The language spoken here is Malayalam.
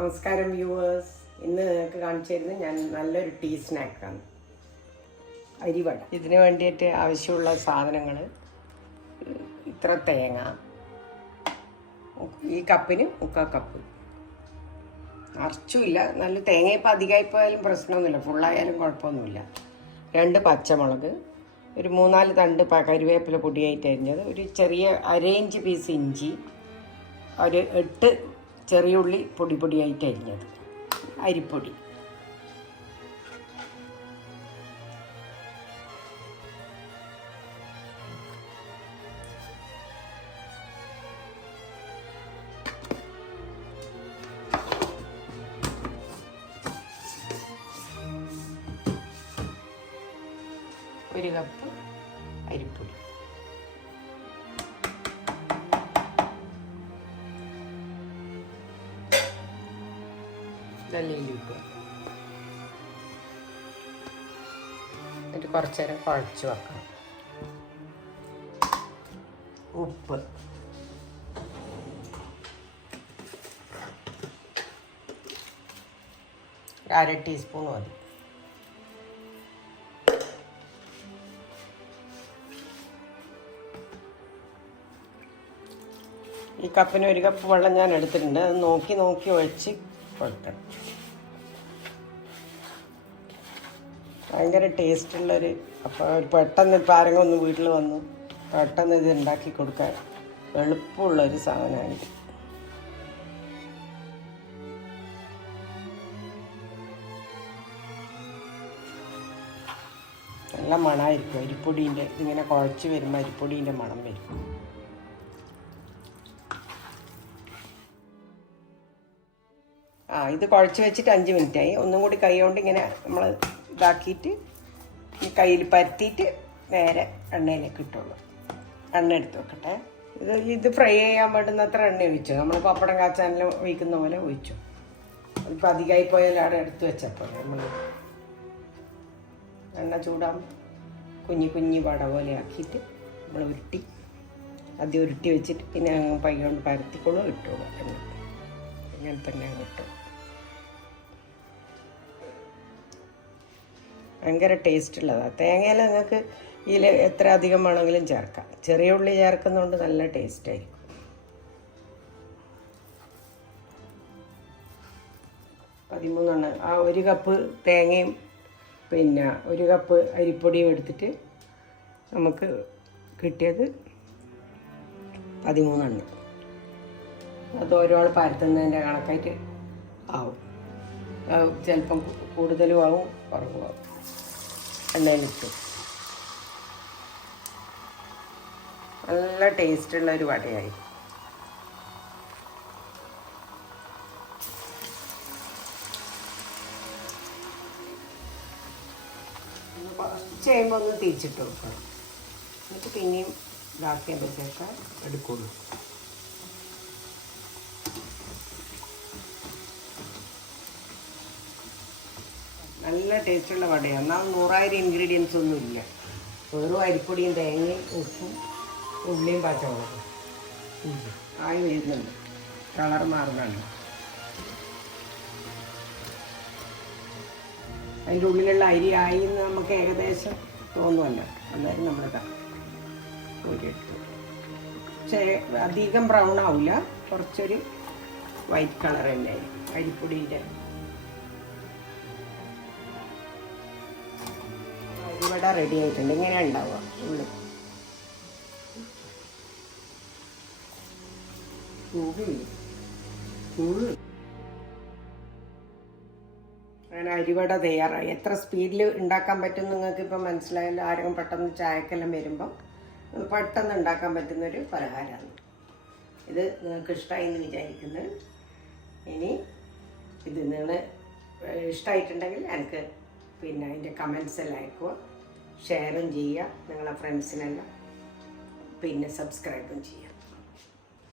നമസ്കാരം വ്യൂവേഴ്സ്. ഇന്ന് നിങ്ങൾക്ക് കാണിച്ചു തരുന്നത് ഞാൻ നല്ലൊരു ടീ സ്നാക്കാണ്. അരിവട. ഇതിന് വേണ്ടിയിട്ട് ആവശ്യമുള്ള സാധനങ്ങൾ ഇത്ര തേങ്ങ ഈ കപ്പിന് മുക്കാൽ കപ്പ്. അറച്ചുമില്ല നല്ല തേങ്ങ ഇപ്പം അധികമായിപ്പോയാലും പ്രശ്നമൊന്നുമില്ല. ഫുള്ളായാലും കുഴപ്പമൊന്നുമില്ല. രണ്ട് പച്ചമുളക് ഒരു മൂന്നാൽ തണ്ട് കരുവേപ്പില പൊടിയായിട്ട് അരിഞ്ഞത് ഒരു ചെറിയ അരയിഞ്ച് പീസ് ഇഞ്ചി ഒരു എട്ട് ചെറിയ ഉള്ളി പൊടി പൊടിയായിട്ട് അരിഞ്ഞത്. അരിപ്പൊടി. ഒരു കപ്പ് അരിപ്പൊടി. ഇതെല്ലാം ഇടുക എന്നിട്ട് കുറച്ച് നേരം കുഴച്ച് വെക്കണം. ഉപ്പ്. അര ടീസ്പൂൺ മതി. ഈ കപ്പിന് ഒരു കപ്പ് വെള്ളം ഞാൻ എടുത്തിട്ടുണ്ട്. അത് നോക്കി നോക്കി ഒഴിച്ച് കൊടുക്കണം ഭയങ്കര ടേസ്റ്റുള്ളൊരു അപ്പോൾ പെട്ടെന്ന് ഇപ്പം ആരെങ്കിലും ഒന്ന് വീട്ടിൽ വന്നു പെട്ടെന്ന് ഇത് ഉണ്ടാക്കി കൊടുക്കാൻ എളുപ്പമുള്ളൊരു സാധനമാണിത് നല്ല മണമായിരിക്കും അരിപ്പൊടീന്റെ ഇതിങ്ങനെ കുഴച്ച് വരുമ്പോൾ അരിപ്പൊടീന്റെ മണം വരും. ആ ഇത് കുഴച്ച് വെച്ചിട്ട് അഞ്ച് മിനിറ്റായി. ഒന്നും കൂടി കൈ കൊണ്ട് ഇങ്ങനെ നമ്മൾ ഇതാക്കിയിട്ട് കയ്യിൽ പരത്തിയിട്ട് നേരെ എണ്ണയിലേക്ക് ഇട്ടുള്ളൂ എണ്ണ എടുത്ത് വെക്കട്ടെ. ഇത് ഇത് ഫ്രൈ ചെയ്യാൻ പറ്റുന്ന അത്ര എണ്ണ ഒഴിച്ചു. നമ്മൾ പപ്പടം കാച്ചാനിൽ ഒഴിക്കുന്ന പോലെ ഒഴിച്ചു. ഇപ്പം അധികമായി പോയാൽ അവിടെ എടുത്ത് വെച്ചപ്പോൾ നമ്മൾ എണ്ണ ചൂടാൻ കുഞ്ഞു കുഞ്ഞി വട പോലെ ആക്കിയിട്ട് നമ്മൾ ഉരുട്ടി ആദ്യം ഉരുട്ടി വെച്ചിട്ട് പിന്നെ പൈ കൊണ്ട് പരത്തിക്കൊള്ളു ഇട്ടോളൂ. എണ്ണ ഇങ്ങനെ തന്നെ കിട്ടും. ഭയങ്കര ടേസ്റ്റ് ഉള്ളതാണ് തേങ്ങയിൽ നിങ്ങൾക്ക് ഇതിൽ എത്ര അധികം വേണമെങ്കിലും ചേർക്കാം. ചെറിയ ഉള്ളി ചേർക്കുന്നതുകൊണ്ട് നല്ല ടേസ്റ്റ് ആയിരിക്കും. പതിമൂന്നെണ്ണം. ആ ഒരു കപ്പ് തേങ്ങയും പിന്നെ ഒരു കപ്പ് അരിപ്പൊടിയും എടുത്തിട്ട് നമുക്ക് കിട്ടിയത് പതിമൂന്നെണ്ണം. അത് ഓരോ ആൾ പരത്തുന്നതിന്റെ കണക്കായിട്ട് ആവും. ചിലപ്പം കൂടുതലും ആവും കുറവും ആവും. എണ്ണയിലിട്ട് നല്ല ടേസ്റ്റുള്ള ഒരു വടയായി. ചെയ്യുമ്പോൾ ഒന്ന് തിരിച്ചിട്ട് കൊടുക്കണം എന്നിട്ട് പിന്നെയും ഇതാക്കിയതിന്റെ ശേഷം എടുക്കുള്ളൂ. നല്ല ടേസ്റ്റുള്ള വടയാണ് എന്നാൽ നൂറായിരം ഇൻഗ്രീഡിയൻസ് ഒന്നും ഇല്ല. വെറും അരിപ്പൊടിയും തേങ്ങയും ഉപ്പും ഉള്ളിയും പച്ചമുളകും. ആയി വരുന്നുണ്ട്. കളർ മാറുന്നുണ്ട്. അതിന്റെ ഉള്ളിലുള്ള അരി ആയി എന്ന് നമുക്ക് ഏകദേശം തോന്നുമല്ലോ. അന്നേരം നമ്മൾ കോരിയെടുത്തു. പക്ഷേ അധികം ബ്രൗൺ ആവില്ല കുറച്ചൊരു വൈറ്റ് കളർ തന്നെ അരിപ്പൊടിയുടെ ഇവിടെ റെഡി ആയിട്ടുണ്ട്. ഇങ്ങനെ ഉണ്ടാവുക. ഉള്ളു. അങ്ങനെ അരിവട തയ്യാറായി. എത്ര സ്പീഡിൽ ഉണ്ടാക്കാൻ പറ്റും നിങ്ങൾക്ക് ഇപ്പം മനസ്സിലായല്ലോ ആരെങ്കിലും പെട്ടെന്ന് ചായക്കെല്ലാം വരുമ്പം പെട്ടെന്ന് ഉണ്ടാക്കാൻ പറ്റുന്നൊരു പലഹാരമാണ്. ഇത് നിങ്ങൾക്ക് ഇഷ്ടമായി എന്ന് വിചാരിക്കുന്നത് ഇനി ഇത് നിങ്ങൾ ഇഷ്ടമായിട്ടുണ്ടെങ്കിൽ എനിക്ക് പിന്നെ അതിന്റെ കമൻസ് എല്ലാം അയക്കുക ഷെയറും ചെയ്യുക. നിങ്ങളെ ഫ്രണ്ട്സിനെല്ലാം പിന്നെ സബ്സ്ക്രൈബും ചെയ്യുക.